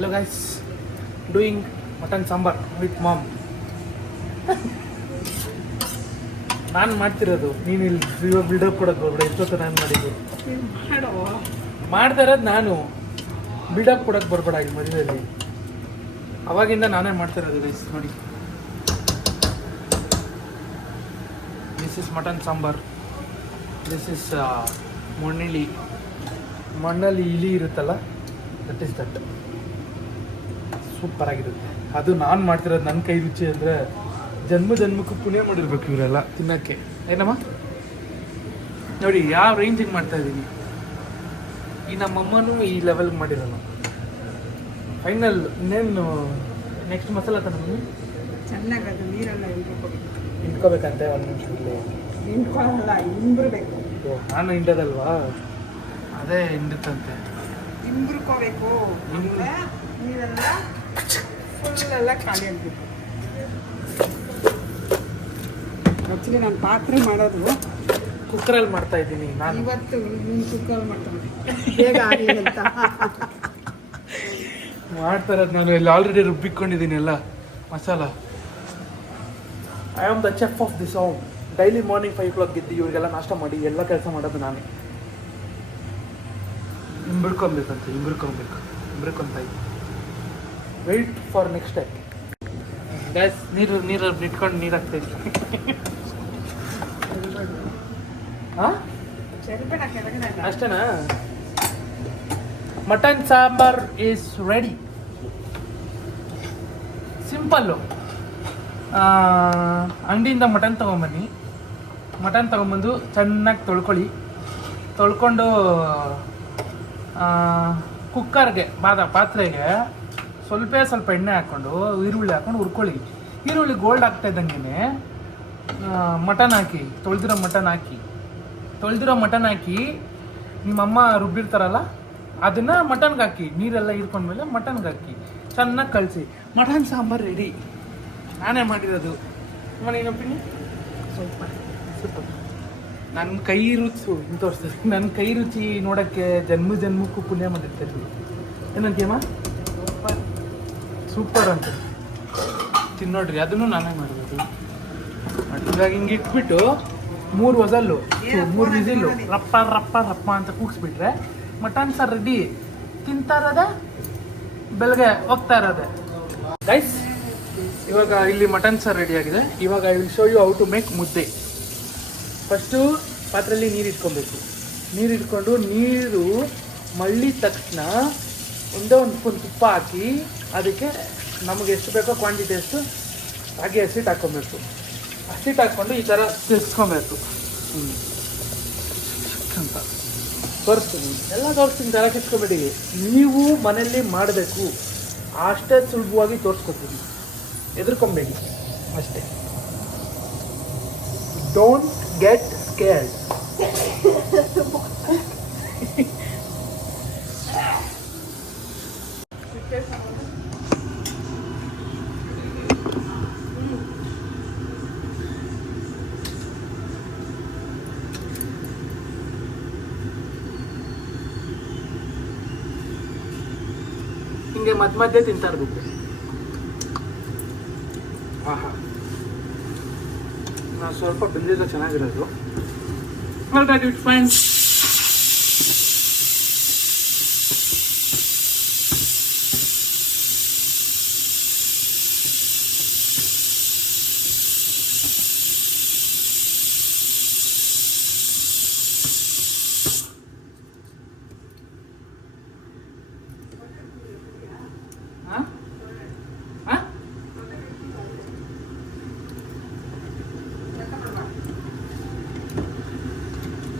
Hello guys, doing mutton sambar with mom. ನಾನು ಮಾಡ್ತಿರೋದು, ನೀನು ಇಲ್ಲಿ ಬಿಲ್ಡಪ್ ಕೊಡೋದು ಬೇಡ. ಎಷ್ಟೊತ್ತು ನಾನು ಮಾಡಿದ್ದು ಮಾಡ್ತಾ ಇರೋದು ನಾನು, ಬಿಲ್ಡಪ್ ಕೊಡೋಕೆ ಬರಬೇಡ ಇಲ್ಲಿ ಮದುವೆಯಲ್ಲಿ. ಅವಾಗಿಂದ ನಾನೇ ಮಾಡ್ತಿರೋದು ಗೈಸ್. ನೋಡಿ, this is mutton sambar, this is ಮಣ್ಣಲ್ಲಿ ಇಲಿ ಇರುತ್ತಲ್ಲ, ದಟ್ ಇಸ್ ದಟ್. ಸೂಪರ್ ಆಗಿರುತ್ತೆ ಅದು. ನಾನು ಮಾಡ್ತಿರೋದು ನನ್ನ ಕೈ ರುಚಿ ಅಂದರೆ ಜನ್ಮಕ್ಕೂ ಪುಣ್ಯ ಮಾಡಿರ್ಬೇಕು ಇವರೆಲ್ಲ ತಿನ್ನೋಕ್ಕೆ. ಏನಮ್ಮ ನೋಡಿ ಯಾವ ರೇಂಜಿಗೆ ಮಾಡ್ತಾ ಇದ್ದೀನಿ. ಈ ನಮ್ಮಮ್ಮನೂ ಈ ಲೆವೆಲ್ಗೆ ಮಾಡಿರೋಣ. ಫೈನಲ್ ಇನ್ನೇನು ನೆಕ್ಸ್ಟ್ ಮಸಾಲ ತಂದು ಚೆನ್ನಾಗದು ನೀರೆಲ್ಲ ಇಂಟ್ಕೋಬೇಕಂತೆ. ಒಂದು ನಿಮಿಷದಲ್ಲಿ ಇಂಬ್ರಬೇಕು. ನಾನು ಹಿಂಡೋದಲ್ವಾ, ಅದೇ ಹಿಂಡುತ್ತಂತೆ. ಇಂಬ್ರಕೋಬೇಕು, ನೀರೆಲ್ಲ ಫುಲ್ಲೆಲ್ಲ ಖಾಲಿ ಆಗಬೇಕು. ಆ್ಯಕ್ಚುಲಿ ನಾನು ಪಾತ್ರೆ ಮಾಡೋದು ಕುಕ್ಕರಲ್ಲಿ ಮಾಡ್ತಾ ಇದ್ದೀನಿ ನಾನು. ಇವತ್ತು ನೀನು ಕುಕ್ಕರ್ ಮಾಡ್ತಾನೆ ಬೇಗ ಆಗಲಿ ಅಂತ ಮಾಡ್ತಾ ಇರೋದು ನಾನು. ಇಲ್ಲಿ ಆಲ್ರೆಡಿ ರುಬ್ಬಿಕೊಂಡಿದ್ದೀನಿ ಎಲ್ಲ masala. I am the chef of this home. Daily morning 5 o'clock ಗೆದ್ದು ಇವರಿಗೆಲ್ಲ ನಾಷ್ಟ ಮಾಡಿ ಎಲ್ಲ ಕೆಲಸ ಮಾಡೋದು ನಾನೇ. ಇಂಬ್ರಕೊಂತಾಯಿ. Wait for next time. Gas ನೀರು ಇಟ್ಕೊಂಡು ನೀರು ಹಾಕ್ತಾ ಇದ್ದೀನಿ. ಹಾಂ ಅಷ್ಟೇನಾ? Mutton sambar is ready. Simple. ಅಂಗಡಿಯಿಂದ ಮಟನ್ ತೊಗೊಂಬನ್ನಿ. ಮಟನ್ ತೊಗೊಂಬಂದು ಚೆನ್ನಾಗಿ ತೊಳ್ಕೊಂಡು ಕುಕ್ಕರ್ಗೆ ಪಾತ್ರೆಗೆ ಸ್ವಲ್ಪ ಎಣ್ಣೆ ಹಾಕ್ಕೊಂಡು ಈರುಳ್ಳಿ ಹಾಕ್ಕೊಂಡು ಹುರ್ಕೊಳ್ಳಿ. ಈರುಳ್ಳಿ ಗೋಲ್ಡ್ ಆಗ್ತಾ ಇದ್ದಂಗೆ ಮಟನ್ ಹಾಕಿ, ತೊಳೆದಿರೋ ಮಟನ್ ಹಾಕಿ ನಿಮ್ಮಮ್ಮ ರುಬ್ಬಿರ್ತಾರಲ್ಲ ಅದನ್ನು ಮಟನ್ಗೆ ಹಾಕಿ, ನೀರೆಲ್ಲ ಹೀರ್ಕೊಂಡ್ಮೇಲೆ ಮಟನ್ಗೆ ಹಾಕಿ ಚೆನ್ನಾಗಿ ಕಳಿಸಿ. Mutton sambar ready. ನಾನೇ ಮಾಡಿರೋದು. ಮನೇನಪ್ಪಿನಿ ಸ್ವಲ್ಪ ನನ್ನ ಕೈ ರುಚಿ ತೋರಿಸ್ತದೆ. ನನ್ನ ಕೈ ರುಚಿ ನೋಡೋಕ್ಕೆ ಜನ್ಮಕ್ಕೂ ಪುಣ್ಯ ಮಾಡಿರ್ತೀವಿ. ಏನಂತೀಯಮ್ಮ? ಸೂಪರ್ ಅಂತ ತಿನ್ನೋಡ್ರಿ. ಅದನ್ನು ನಾನೇ ಮಾಡಿರೋದು. ಇವಾಗ ಹಿಂಗೆ ಇಟ್ಬಿಟ್ಟು 3 ವಿಸಿಲ್ಲು ರಪ್ಪ ಅಂತ ಕೂಗಿಸ್ಬಿಟ್ರೆ ಮಟನ್ ಸಾರು ರೆಡಿ. ತಿಂತಾ ಇರೋದೆ, ಬೆಳಗ್ಗೆ ಹೋಗ್ತಾ ಇರೋದೆ. ಗೈಸ್, ಇವಾಗ ಇಲ್ಲಿ ಮಟನ್ ಸಾರು ರೆಡಿ ಆಗಿದೆ. ಇವಾಗ I will show you how to make mudde. First ಪಾತ್ರೆಯಲ್ಲಿ ನೀರು ಇಟ್ಕೊಬೇಕು. ನೀರು ಮಳ್ಳಿದ ತಕ್ಷಣ ಒಂದೇ ಒಂದು ಸ್ಪೂನ್ ತುಪ್ಪ ಹಾಕಿ ಅದಕ್ಕೆ ನಮಗೆ ಎಷ್ಟು ಬೇಕೋ ಕ್ವಾಂಟಿಟಿ ಅಷ್ಟು ರಾಗಿ ಹಸಿಟ್ಟು ಹಾಕ್ಕೊಬೇಕು. ಹಸಿಟ್ಟು ಹಾಕ್ಕೊಂಡು ಈ ಥರ ತಿರ್ಸ್ಕೊಬೇಕು ಅಂತ ತೋರಿಸ್ತೀನಿ. ಎಲ್ಲ ತೋರಿಸ್ತೀನಿ, ಥರ ಕಿಸ್ಕೊಬೇಡಿ. ನೀವು ಮನೆಯಲ್ಲಿ ಮಾಡಬೇಕು, ಅಷ್ಟೇ ಸುಲಭವಾಗಿ ತೋರಿಸ್ಕೊತೀನಿ. ಹೆದರ್ಕೊಬೇಡಿ ಅಷ್ಟೇ. Don't get scared. ಹಿಂಗೆ ಮಧ್ಯೆ ತಿಂತಾ ಇರ್ಬೇಕು. ಆಹಾ, ನಾನು ಸ್ವಲ್ಪ ಬೆಂದಿದ್ರೆ ಚೆನ್ನಾಗಿರೋದು. It's fine.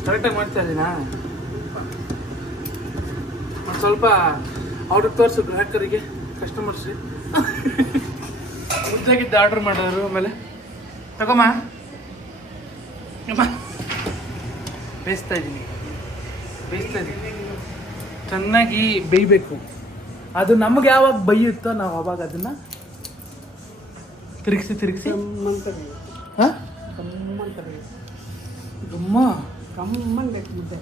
ಕರೆಕ್ಟಾಗಿ ಮಾಡ್ತಾ ಇದ್ದೀನಾ? ಒಂದು ಸ್ವಲ್ಪ ಅವ್ರಿಗೆ ತೋರಿಸು, ಗ್ರಾಹಕರಿಗೆ, ಕಸ್ಟಮರ್ಸ್ಗೆ. ಉದ್ದಾಗಿದ್ದು ಆರ್ಡ್ರ್ ಮಾಡೋರು. ಆಮೇಲೆ ತಗೊಮ್ಮ ಬೇಯಿಸ್ತಾ ಇದ್ದೀನಿ. ಚೆನ್ನಾಗಿ ಬೇಯಬೇಕು. ಅದು ನಮ್ಗೆ ಯಾವಾಗ ಬೇಯುತ್ತೋ ನಾವು ಅವಾಗ ಅದನ್ನು ತಿರುಗಿಸಿ ಹಾಂ ಕಮ್ಮನ್ ಬೇಕು ಮುದ್ದೆ.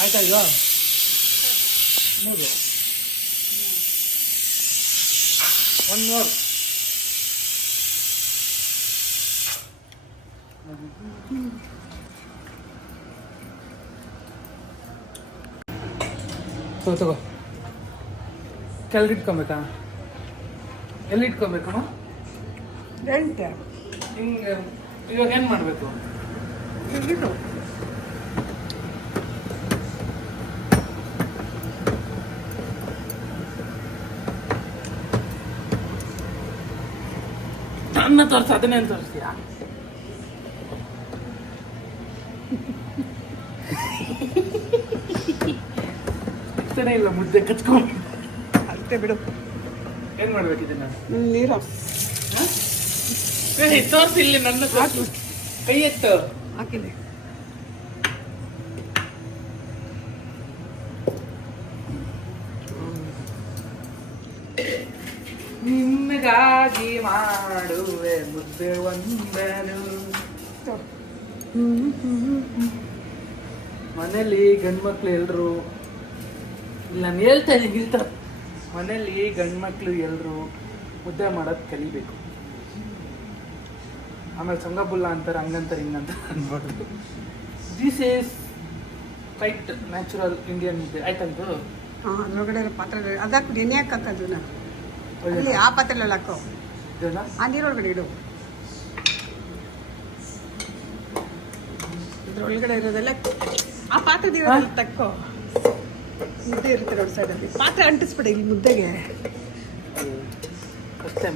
ಆಯ್ತಾ ಈಗ 3 1 more. ತಗೋ ಕೆಳಗೆ ಇಟ್ಕೊಬೇಕಾ? ಎಲ್ಲಿ ಇಟ್ಕೊಬೇಕಮ್ಮ? ಗಂಟೆ ಹಿಂಗೆ ಇವಾಗ ಏನು ಮಾಡಬೇಕು? ಇಟ್ಟು ನನ್ನ ತೋರಿಸಿ ಅದನ್ನೇನು ತೋರಿಸ್ತೀಯ? ಇಷ್ಟನೇ ಇಲ್ಲ ಮುದ್ದೆ ಕಚ್ಕೊಂಡು. ಅಷ್ಟೇ ಬಿಡು. ಏನು ಮಾಡ್ಬೇಕಿದೆ ನಾನು? ನೀರು ತೋರಿಸಿ ಇಲ್ಲಿ ನನ್ನ ತೋರ್ಸು. ಕೈ ಎತ್ತು. ಹಾಕಿದೆ. ನಿನ್ನಗಾಗಿ ಮಾಡುವೆ ಮುದ್ದೆ ಒಂದನು. ಮನೇಲಿ ಗಂಡ್ಮಕ್ಳು ಎಲ್ರು ಇಲ್ಲ, ನಾನು ಹೇಳ್ತಾ ಇದ್ದೀನಿ ಇಲ್ತಾರೆ. ಮನೇಲಿ ಗಂಡ್ಮಕ್ಳು ಎಲ್ರು ಮುದ್ದೆ ಮಾಡೋದು ಕಲಿಬೇಕು. ಆಮೇಲೆ ಸಂಗಬುಲ್ಲ ಅಂತಾರೆ, ಹಂಗಂತಾರೆ ಹಿಂಗಂತಾರೆ ಅನ್ಬಾರ್ದು. This is right natural Indian mudde ಆಯ್ತಂತು. ಹಾಂ, ಅದ್ರೊಳಗಡೆ ಪಾತ್ರೆ ಅದಕ್ಕೆ ನೆನೆ ಹಾಕದು ನಾ ಅಲ್ಲಿ ಆ ಪಾತ್ರೆಯಲ್ಲಿ ಹಾಕೋ. ಇದೆಲ್ಲ ಆ ನೀರೊಳಗಡೆ ಇಡು. ಇದ್ರೊಳಗಡೆ ಇರೋದೆಲ್ಲ ಆ ಪಾತ್ರದ ಇರೋದೆಲ್ಲ ತಕ್ಕೋ. ಮುದ್ದೆ ಇರುತ್ತೆ ನೋಡಿ ಸೈಡಲ್ಲಿ. ಪಾತ್ರೆ ಅಂಟಿಸ್ಬಿಡಿ ಇಲ್ಲಿ ಮುದ್ದೆಗೆ. ಅಷ್ಟೇ.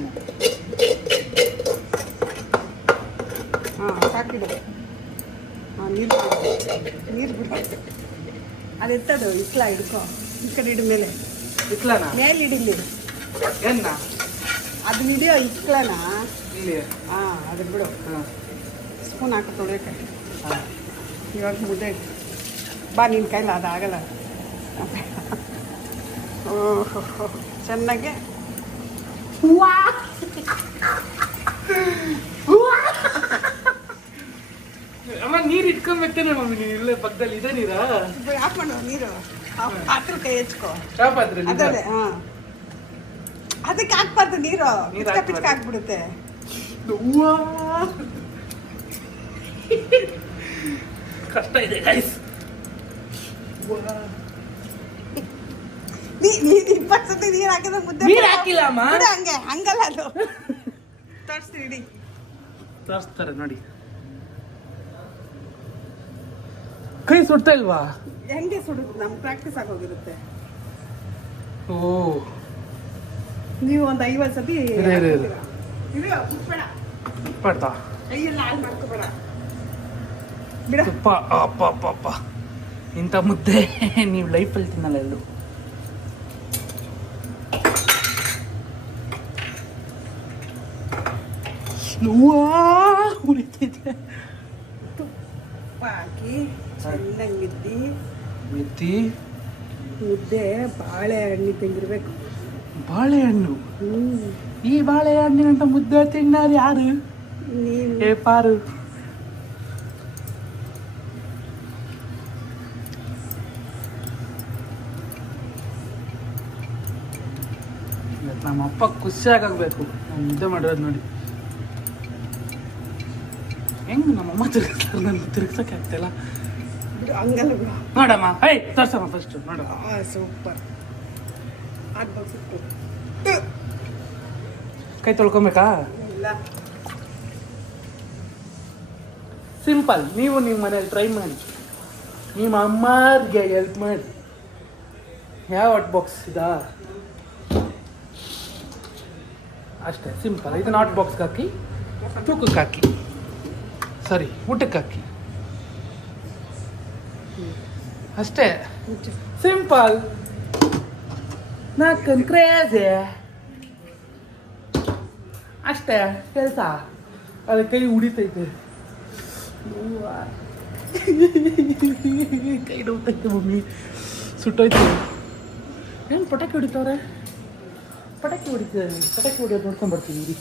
ಹಾಂ, ಸಾಕಿಡು. ಹಾಂ, ನೀರು ಬಿಡು. ಅದು ಎತ್ತದು ಇಕ್ಲ ಹಿಡ್ಕೊ. ಈ ಕಡೆ ಇಡು, ಮೇಲೆ ಇಕ್ಲನಾ? ಮೇಲೆ ಇಡಿಲಿ. ಏನ ಅದನ್ನ ಹಿಡಿಯೋ ಇಕ್ಲನ. ಇಲ್ಲಿ ಹಾಂ, ಅದನ್ನ ಬಿಡು. ಹಾಂ ಸ್ಪೂನ್ ಹಾಕಿ ತೊಳೆಯೋಕೆ. ಹಾಂ. ಇವಾಗ ಮುದ್ದೆ ಬಾ, ನಿನ್ನ ಕೈಲಿ ಅದಾಗಲ್ಲ. ಓಹೋ, ಚೆನ್ನಾಗೆ ಅಮ್ಮ ನೀರು ಇಟ್ಕೊಂಡ್ಬೇಕೇನೆ ಮಮ್ಮಿ. ನೀನು ಇಲ್ಲೇ ಪಕ್ಕದಲ್ಲಿ ಇದೆ ನೀರಾ? ಯಾಕೆ ಮಾಡೋ ನೀರು? ಪಾತ್ರೆ ಕೈ ಹೆಚ್ಕೋ. ಯಾವ ಪಾತ್ರೆ? ಅದಲ್ಲೇ. ಹಾಂ, ಅದಕ್ಕೆ ಹಾಕ್ಬಾರ್ದು ನೀರು. ನೀರು ಪಿಚ್ಕ ಪಿಚ್ಕ ಹಾಕ್ಬಿಡುತ್ತೆ. ಕಷ್ಟ ಇದೆ ಗೈಸ್. ನೀನು 20 ಸತಿ ನೀರು ಹಾಕಿದ್ರೆ ಮುದ್ದೆ ನೀರು ಹಾಕಿಲ್ಲ ಅಮ್ಮ. ಹಂಗೆ ಹಂಗಲ್ಲ ಅದು. ತೋರಿಸ್ತೀನಿ ಇಡಿ. ತೋರಿಸ್ತಾರೆ ನೋಡಿ. ಕೈ ಸುಡ್ತಾ ಇಲ್ವಾ? ಹೆಂಗೆ ಸುಡುದು? ನಮ್ಗೆ ಪ್ರಾಕ್ಟೀಸ್ ಆಗೋಗಿರುತ್ತೆ. ಓ, ನೀವು ಒಂದು 50 ಸತಿ ಇದೆ. ಬಿಟ್ಬೇಡ. ಪಡ್ತಾ ಕೈಯೆಲ್ಲ ಹಾಳು ಮಾಡ್ಕೋಬೇಡ. ಬಿಡ. ತುಪ್ಪ. ಅಪ್ಪ ಅಪ್ಪ ಅಪ್ಪ, ಇಂಥ ಮುದ್ದೆ ನೀವು ಲೈಫಲ್ಲಿ ತಿನ್ನಲ್ಲ ಎಲ್ಲೂ. ಉರಿತೈತೆ. ತುಪ್ಪ ಹಾಕಿ ಚೆನ್ನಾಗಿ ಮೆತ್ತಿ ಮುದ್ದೆ ಬಾಳೆಹಣ್ಣಿ ತಿಂದಿರ್ಬೇಕು. ಬಾಳೆಹಣ್ಣು? ಹ್ಞೂ, ಈ ಬಾಳೆಹಣ್ಣಿನಂತ ಮುದ್ದೆ ತಿನ್ನೋರು ಯಾರು? ನೀನು ಏ ಪಾರು. ನಮ್ಮ ಅಪ್ಪ ಖುಷಿಯಾಗಬೇಕು ನಾನು ಮುದ್ದೆ ಮಾಡಿರೋದು ನೋಡಿ. ಹೆಂಗ್ ನಮ್ಮಮ್ಮ ತಿರುಗಿಸ್ತಾರೆ, ನನಗೆ ತಿರುಗ್ಸಕ್ಕೆ ಆಗ್ತಿಲ್ಲ. ಬಿಡು, ಹಂಗಲ್ಲ ಬಿಡು. ನೋಡಮ್ಮ, ತೋರ್ಸಮ್ಮ ಫಸ್ಟ್ ನೋಡಮ್ಮ. ಸೂಪರ್. ಆಗ್ಬೋದು ಸುಟ್ಟು. ಕೈ ತೊಳ್ಕೊಬೇಕಾ? ಇಲ್ಲ, ಸಿಂಪಲ್. ನೀವು ನಿಮ್ಮ ಮನೇಲಿ ಟ್ರೈ ಮಾಡಿ, ನಿಮ್ಮ ಅಮ್ಮರಿಗೆ ಹೆಲ್ಪ್ ಮಾಡಿ. ಯಾವ ಹಾಟ್ ಬಾಕ್ಸ್ ಇದಾ? ಅಷ್ಟೇ ಸಿಂಪಲ್. ಇದನ್ನ ಹಾಟ್ ಬಾಕ್ಸ್ಗೆ ಹಾಕಿ, ತೂಕಕ್ಕೆ ಹಾಕಿ, ಸರಿ ಊಟಕ್ಕೆ ಹಾಕಿ, ಅಷ್ಟೇ ಸಿಂಪಲ್. ನಾನ್ ಕ್ರೇಜಿ ಅಷ್ಟೇ ಕೆಲಸ. ಅದ ಕೈ ಉಡಿತೈತೆ, ಕೈ ನೋಡ್ತೈತೆ ಮಮ್ಮಿ, ಸುಟ್ಟೋಯ್ತು. ಏನು ಪಟಾಕಿ ಹೊಡಿತವ್ರೆ? ಪಟಾಕಿ ಹೊಡಿತಿದ್ದಾರೆ. ಪಟಾಕಿ ಹೊಡಿಯೋದು ನೋಡ್ಕೊಂಡ್ಬರ್ತೀವಿ.